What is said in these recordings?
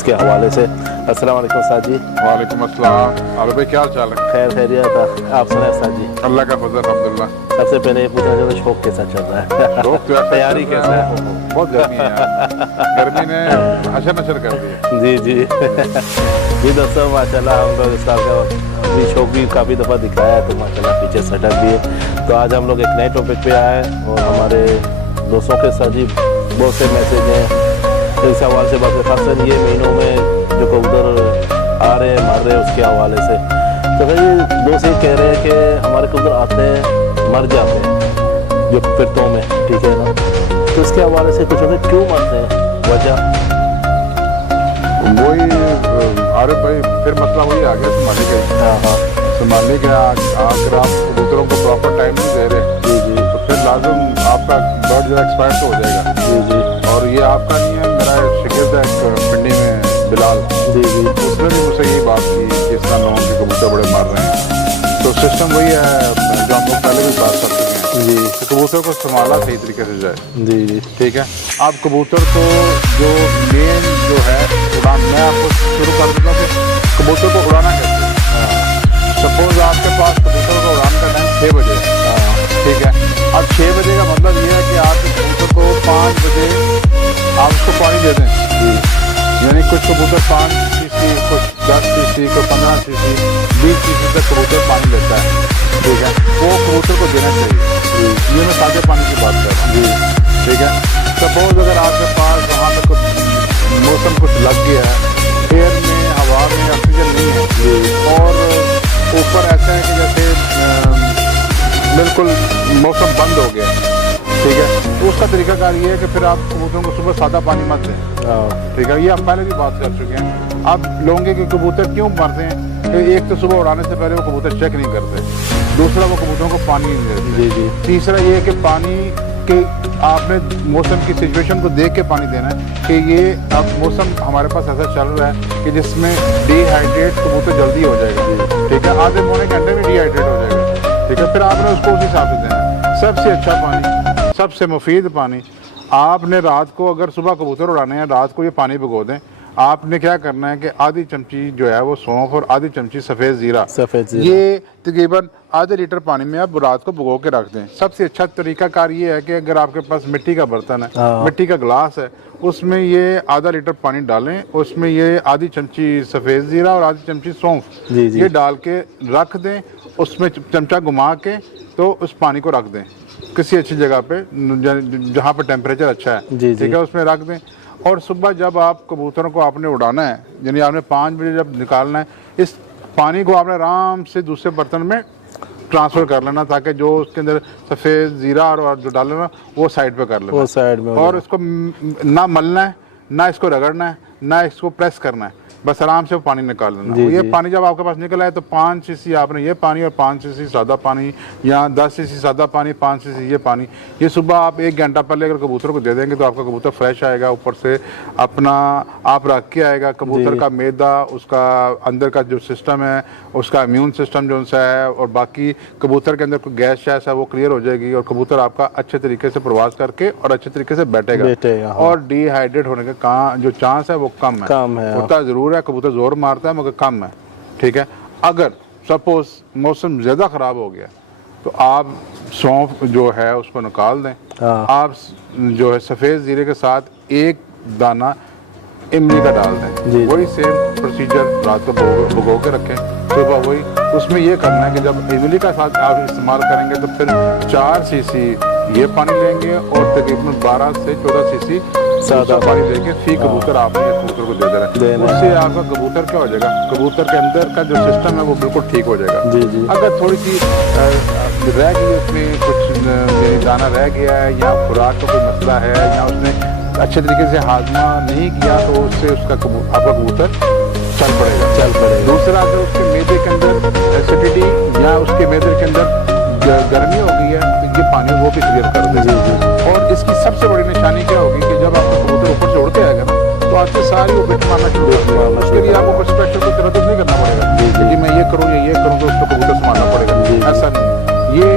اس کے حوالے سے۔ السلام علیکم استاد جی۔ وعلیکم السلام۔ عالم بھائی کیا حال چال ہے؟ خیر خیریت، آپ سنیں استاد جی؟ اللہ کا فضل الحمدللہ۔ سب سے پہلے یہ پوچھنا چاہتا ہوں شوق کیسا چل رہا ہے؟ شوق تو ایسا تیاری کیسا ہے؟ بہت گرمی ہے یار، گرمی نے حشر نشر کر دی ہے۔ جی جی جی دوستوں ماشاء اللہ ہم لوگ استاد کا بھی شوق بھی کافی دفعہ دکھایا ہے، تو ماشاء اللہ پیچھے سیٹ اپ بھی ہے۔ تو آج ہم لوگ ایک نئے ٹاپک پہ آئے ہیں اور ہمارے دوستوں کے ساتھ جی بہت سے میسیج ہیں اس حوالے سے، بات خاصاً یہ مہینوں میں جو کبوتر آ رہے ہیں مر رہے ہیں اس کے حوالے سے۔ تو بھائی دوست یہ کہہ رہے ہیں کہ ہمارے کبوتر آتے ہیں مر جاتے ہیں جو فرتوں میں، ٹھیک ہے نا، تو اس کے حوالے سے کچھ ہوتے کیوں مرتے ہیں، وجہ؟ وہی عارف بھائی پھر مسئلہ وہی آ گیا سنبھالنے کا۔ ہاں سنبھالنے کا اگر آپ کبوتروں کو پراپر ٹائم نہیں دے رہے جی جی تو پھر لازم آپ کا برڈ جو ایکسپائر تو ہو جائے گا۔ جی جی اور یہ آپ کا نہیں ہے، میرا شاگرد ہے ایک پنڈی میں بلال، جی جی اس نے بھی مجھ سے یہی بات کی کہ اس طرح لوگوں کے کبوتر بڑے مر رہے ہیں۔ تو سسٹم وہی ہے جو ہم لوگ پہلے بھی بات کر چکے ہیں جی کہ کبوتر کو سنبھالا صحیح طریقے سے جائے، جی جی ٹھیک ہے۔ آپ کبوتر کو جو مین جو ہے اڑان، میں آپ کو شروع کر دیتا ہوں کہ کبوتر کو اڑانا کیسے ہے۔ سپوز آپ کے پاس کبوتر کو اڑان کا ٹائم 6 بجے ہے، ٹھیک ہے۔ اب 6 بجے کا مطلب یہ ہے کہ آپ کے کبوتر کو 5 بجے آپ اس کو پانی دے دیں، یعنی کچھ کبوتر 5 cc، کچھ 10 cc، کوئی 15 cc، 20 cc تک کبوتر پانی لیتا ہے، ٹھیک ہے۔ وہ کبوتر کو دینا چاہیے، یہ میں تازہ پانی کی بات کر رہا ہوں، ٹھیک ہے۔ سپوز اگر آپ کے پاس وہاں پہ کچھ موسم کچھ لگ گیا ہے، ایئر میں ہوا میں آکسیجن نہیں ہے اور اوپر ایسا ہے کہ جیسے بالکل موسم بند ہو گیا، ٹھیک ہے، تو اس کا طریقہ کار یہ ہے کہ پھر آپ کبوتروں کو صبح سادہ پانی مت دیں، ٹھیک ہے۔ یہ ہم پہلے بھی بات کر چکے ہیں۔ اب لوگوں کے کبوتر کیوں مرتے ہیں کہ ایک تو صبح اڑانے سے پہلے وہ کبوتر چیک نہیں کرتے، دوسرا وہ کبوتروں کو پانی نہیں دیتے، جی جی تیسرا یہ ہے کہ پانی کے آپ نے موسم کی سچویشن کو دیکھ کے پانی دینا ہے کہ یہ اب موسم ہمارے پاس ایسا چل رہا ہے کہ جس میں ڈی ہائیڈریٹ کبوتر جلدی ہو جائے گا، ٹھیک ہے، آدھے پونے گھنٹے میں ڈی ہائیڈریٹ ہو جائے گا، ٹھیک ہے۔ پھر آپ نے اس کو اسی حساب سے دینا ہے۔ سب سے اچھا پانی، سب سے مفید پانی، آپ نے رات کو اگر صبح کبوتر اڑانے ہیں رات کو یہ پانی بھگو دیں۔ آپ نے کیا کرنا ہے کہ آدھی چمچی جو ہے وہ سونف اور آدھی چمچی سفید زیرہ، یہ تقریباً آدھے لیٹر پانی میں آپ رات کو بھگو کے رکھ دیں۔ سب سے اچھا طریقہ کار یہ ہے کہ اگر آپ کے پاس مٹی کا برتن ہے، مٹی کا گلاس ہے، اس میں یہ آدھا لیٹر پانی ڈالیں، اس میں یہ آدھی چمچی سفید زیرہ اور آدھی چمچی سونف یہ ڈال کے رکھ دیں، اس میں چمچہ گھما کے تو اس پانی کو رکھ دیں کسی اچھی جگہ پہ جہاں پہ ٹیمپریچر اچھا ہے، ٹھیک ہے، اس میں رکھ دیں۔ اور صبح جب آپ کبوتروں کو آپ نے اڑانا ہے، یعنی آپ نے 5 بجے جب نکالنا ہے، اس پانی کو آپ نے آرام سے دوسرے برتن میں ٹرانسفر کر لینا تاکہ جو اس کے اندر سفید زیرہ اور جو ڈالنا وہ سائڈ پہ کر لینا، اور اس کو نہ ملنا ہے، نہ اس کو رگڑنا ہے، نہ اس کو پریس کرنا ہے، بس آرام سے وہ پانی نکال لینا۔ یہ پانی جب آپ کے پاس نکل آئے تو 5 cc آپ نے یہ پانی اور 5 cc سادہ پانی یا 10 cc سادہ پانی، 5 cc یہ پانی، یہ صبح آپ 1 گھنٹہ پہلے اگر کبوتر کو دے دیں گے تو آپ کا کبوتر فریش آئے گا، اوپر سے اپنا آپ رکھ کے آئے گا۔ کبوتر کا معدہ، اس کا اندر کا جو سسٹم ہے، اس کا امیون سسٹم جو سا ہے، اور باقی کبوتر کے اندر کوئی گیس شیس ہے وہ کلیئر ہو جائے گی، اور کبوتر آپ کا اچھے طریقے سے پرواز کر کے اور اچھے طریقے سے بیٹھے گا، اور ڈی ہائیڈریٹ ہونے کا جو چانس ہے وہ کم ہے، ہوتا ضرور ہے، کبوتر زور مارتا ہے مگر کم ہے، ٹھیک ہے۔ اگر سپوز موسم زیادہ خراب ہو گیا تو آپ سونف جو ہے اس کو نکال دیں، آپ جو ہے سفید زیرے کے ساتھ 1 دانہ املی کا ڈال دیں، وہی سیم پروسیجر رات کو بھگو کے رکھیں، صبح وہی اس میں یہ کرنا ہے کہ جب املی کا ساتھ آپ استعمال کریں گے تو پھر 4 cc یہ پانی لیں گے اور تقریباً 12 سے 14 cc سادہ پانی دے کے فی کبوتر آپ نے کبوتر کو دے دینا، اس سے آپ کا کبوتر کیا ہو جائے گا، کبوتر کے اندر کا جو سسٹم ہے وہ بالکل ٹھیک ہو جائے گا۔ اگر تھوڑی سی رہ گئی اس میں کچھ دانہ رہ گیا ہے یا خوراک کا کوئی مسئلہ ہے یا اس نے اچھے طریقے سے ہاضمہ نہیں کیا تو اس سے اس کا آپ کا کبوتر چل پڑے گا۔ دوسرا اگر اس کے معدے کے اندر ایسیڈیٹی یا اس کے معدے کے اندر گرمی ہو گئی ہے تو یہ پانی وہ بھی کلیئر کر دے۔ اور اس کی سب سے بڑی نشانی کیا ہوگی کہ جب آپ کا کبوتر اوپر سے اڑ کے آئے گا نا تو آپ سے ساری وہ بٹ مارنا شروع ہو جائے گا، اس کے لیے آپ کو کچھ اسپیشل کوئی تردد نہیں کرنا پڑے گا کہ میں یہ کروں یا یہ کروں تو اس کو کبوتر سنبھالنا پڑے گا، ایسا نہیں۔ یہ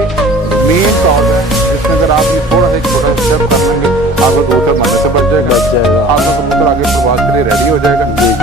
مین کاز ہے جس میں اگر آپ یہ تھوڑا سا ایک چھوٹا اسٹیپ کر لیں گے آپ کا کبوتر مرنے سے بچ جائے گا، آپ کا کبوتر آگے پرواز کے لیے ریڈی ہو جائے گا۔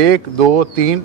1 2 3